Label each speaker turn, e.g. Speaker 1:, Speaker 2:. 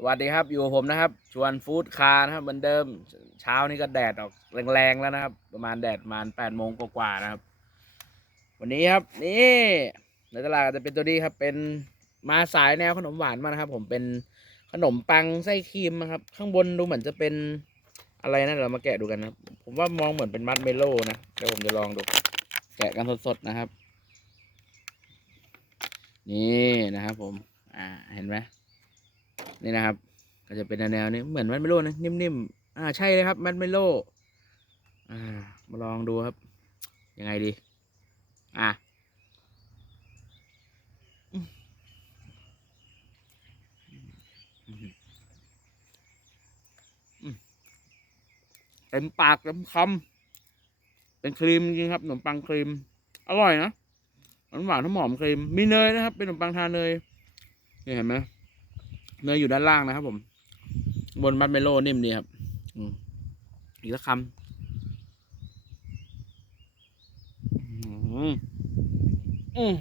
Speaker 1: สวัสดีครับอยู่กับผมนะครับ ชวนฟู้ดคาร์นะครับเหมือนเดิมเช้านี้ก็แดดออกแรงๆแล้วนะครับ ประมาณแดดประมาณแปดโมงกว่าๆนะครับ วันนี้ครับนี่ในตลาดจะเป็นตัวนี้ครับ เป็นมาสายแนวขนมหวานมานะครับ ผมเป็นขนมปังไส้ครีมนะครับ ข้างบนดูเหมือนจะเป็นอะไรนะเดี๋ยวเรามาแกะดูกันนะครับ ผมว่ามองเหมือนเป็นมัดเมโล่นะเดี๋ยวผมจะลองดู แกะกันสดๆนะครับ นี่นะครับผม อ่าเห็นไหม นี่นะครับ ก็จะเป็นแนวนี้เหมือนแมดเมโลนะนิ่มๆอ่าใช่เลยครับแมดเมโลอ่ามาลองดูครับ ยังไงดี อะเต็มปากเต็มคำเป็นครีมจริงครับขนมปังครีม อร่อยนะหวานหวานๆหอมครีม มีเนยนะครับ เป็นขนมปังทาเนยนี่เห็นไหม เนื้ออยู่ด้านล่างนะครับผม บนมัดเมโลนิ่มดีครับอีกสักคำอืมอืม